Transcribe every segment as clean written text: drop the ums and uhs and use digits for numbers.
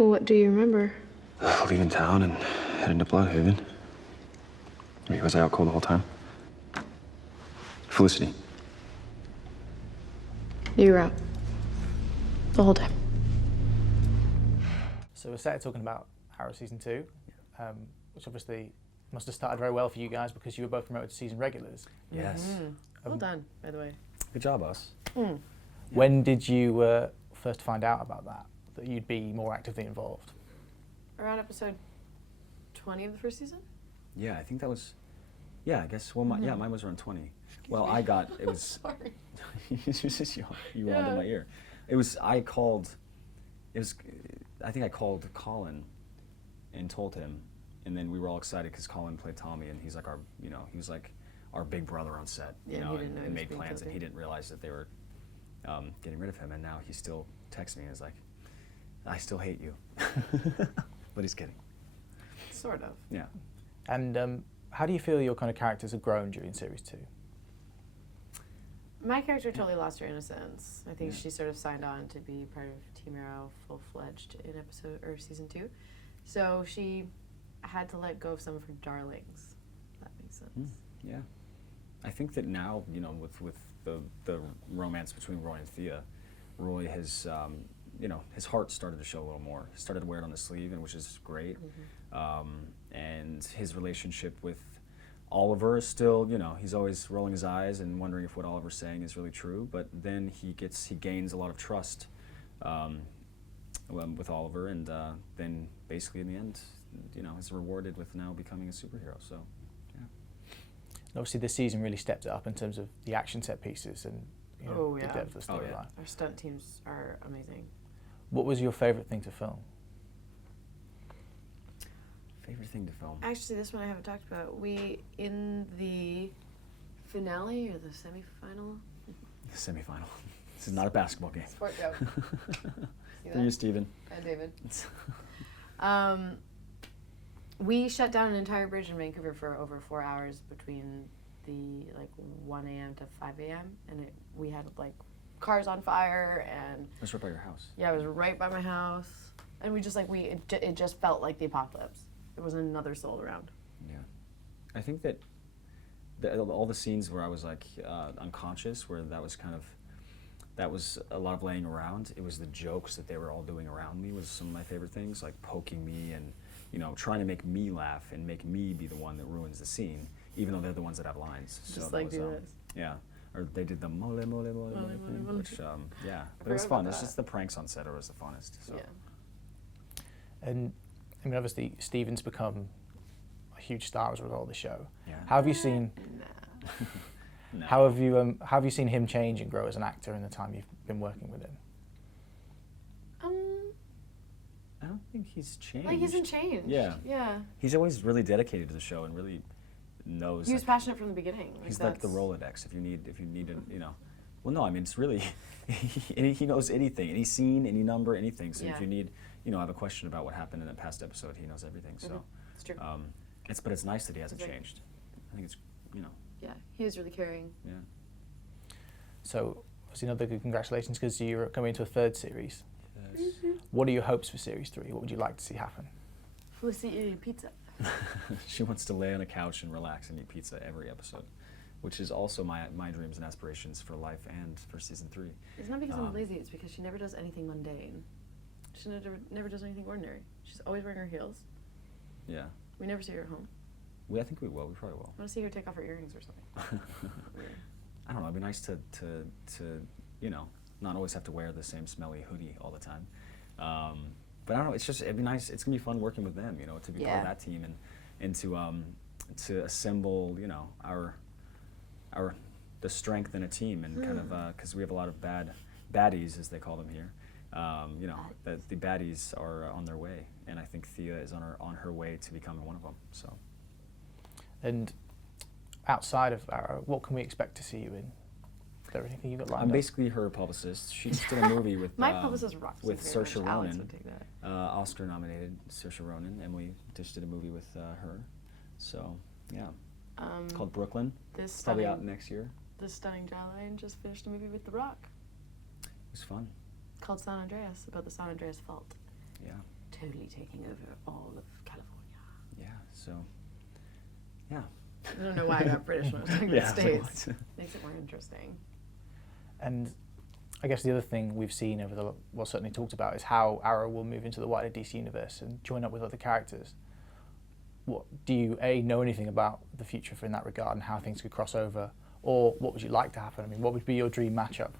Well, what do you remember? Leaving town and heading to Bloodhaven. Was I out cold the whole time? Felicity. You were out. The whole time. So we're started talking about Arrow Season 2, which obviously must have started very well for you guys because you were both promoted to season regulars. Yes. Well done, by the way. Good job, us. When did you first find out about that you'd be more actively involved? Around episode 20 of the first season? Yeah, I think that was, yeah, I guess, well, mine was around 20. Well, me. it was, Sorry. it's just you were all in my ear. I think I called Colin and told him, and then we were all excited because Colin played Tommy, and he's like he was like our big brother on set, and made plans, and he didn't realize that they were getting rid of him, and now he still texts me and is like, I still hate you. But he's kidding. Sort of. Yeah. And how do you feel your kind of characters have grown during Series 2? My character totally lost her innocence. I think she sort of signed on to be part of Team Arrow full-fledged in season 2. So she had to let go of some of her darlings. If that makes sense. Yeah. I think that now, with the romance between Roy and Thea, Roy has, his heart started to show a little more. He started to wear it on his sleeve, and which is great. And his relationship with Oliver is still, he's always rolling his eyes and wondering if what Oliver's saying is really true. But then he gains a lot of trust with Oliver, and then basically in the end, is rewarded with now becoming a superhero. So, yeah. Obviously, this season really stepped it up in terms of the action set pieces and the depth of the storyline. Our stunt teams are amazing. What was your favourite thing to film? Favorite thing to film? Actually, this one I haven't talked about. We, in the finale or the semi-final? Semi-final. This is not a basketball game. Sport joke. See For you, that? Steven. And David. We shut down an entire bridge in Vancouver for over 4 hours between the 1 a.m. to 5 a.m. and we had cars on fire and. It was right by your house. Yeah, it was right by my house, and we just it just felt like the apocalypse. There wasn't another soul around. Yeah, I think that all the scenes where I was unconscious, where that was a lot of laying around. It was the jokes that they were all doing around me was some of my favorite things, like poking me and trying to make me laugh and make me be the one that ruins the scene, even though they're the ones that have lines. Just so do this. Yeah. Or they did the mole thing, which but it was fun. It's just the pranks on set are always the funnest. So. Yeah. And I mean, obviously, Steven's become a huge star as a result of the show. Yeah. How have you seen? No. How have you seen him change and grow as an actor in the time you've been working with him? I don't think he's changed. He hasn't changed. Yeah. Yeah. He's always really dedicated to the show and really knows. He was passionate from the beginning. He's like the Rolodex. If you need a, well, no, I mean it's really, he knows anything, any scene, any number, anything. So if you need, have a question about what happened in a past episode, he knows everything. So, it's true. But it's nice that he hasn't changed. I think it's, Yeah, he was really caring. Yeah. So, obviously, another good congratulations because you're coming into a third series. Yes. What are your hopes for Series 3? What would you like to see happen? Felicity eating pizza. She wants to lay on a couch and relax and eat pizza every episode, which is also my dreams and aspirations for life and for season 3. It's not because I'm lazy, it's because she never does anything mundane. She never does anything ordinary. She's always wearing her heels. Yeah. We never see her at home. I think we will. We probably will. I want to see her take off her earrings or something. I don't know. It'd be nice to not always have to wear the same smelly hoodie all the time. But I don't know. It'd be nice. It's gonna be fun working with them. To be part of that team and to assemble the strength in a team and kind of because we have a lot of baddies as they call them here. That the baddies are on their way, and I think Thea is on her way to becoming one of them. So. And outside of Arrow, what can we expect to see you in? Is there anything you got lined I'm up? basically her publicist. She just did a movie with My publicist rocks with Saoirse Alex Ronan, would take that. Oscar-nominated Saoirse Ronan. Emily just did a movie with her. So yeah, called Brooklyn. This probably out next year. This stunning jawline just finished a movie with The Rock. It was fun. Called San Andreas, about the San Andreas fault. Yeah. totally taking over all of California. Yeah. So. Yeah. I don't know why I got British when I was talking Yeah, about I was like, states. Makes it more interesting. And I guess the other thing we've seen over the, well, certainly talked about, is how Arrow will move into the wider DC universe and join up with other characters. What do you know anything about the future in that regard and how things could cross over, or what would you like to happen? I mean, what would be your dream matchup?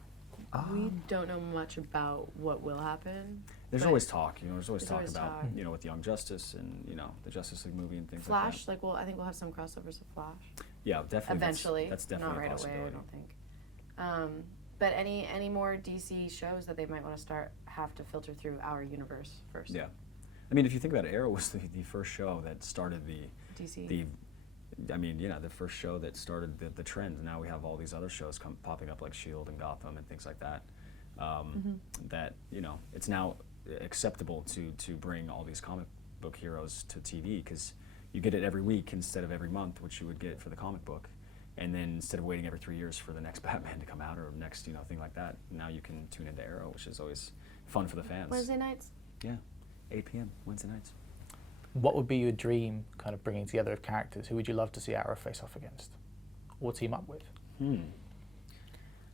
We don't know much about what will happen. There's but always talk, There's always there's talk always about, talk. With Young Justice and the Justice League movie and things Flash, like I think we'll have some crossovers with Flash. that. Yeah, definitely. Eventually, That's definitely not right a away, possibility. I don't think. But any more DC shows that they might want to start have to filter through our universe first. Yeah, I mean, if you think about it, Arrow was the first show that started the first show that started the trend. And now we have all these other shows popping up like S.H.I.E.L.D. and Gotham and things like that. That it's now acceptable to bring all these comic book heroes to TV because you get it every week instead of every month, which you would get for the comic book. And then instead of waiting every 3 years for the next Batman to come out or next thing like that, now you can tune into Arrow, which is always fun for the fans. Wednesday nights. Yeah, 8 p.m. Wednesday nights. What would be your dream kind of bringing together of characters? Who would you love to see Arrow face off against or team up with?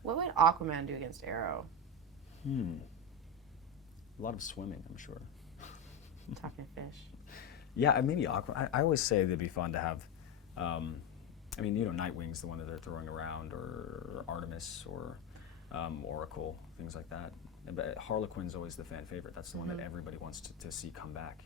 What would Aquaman do against Arrow? A lot of swimming, I'm sure. Talking fish. Yeah, maybe Aquaman. I always say it'd be fun to have, Nightwing's the one that they're throwing around, or Artemis, or Oracle, things like that. But Harlequin's always the fan favorite. That's the one that everybody wants to see come back.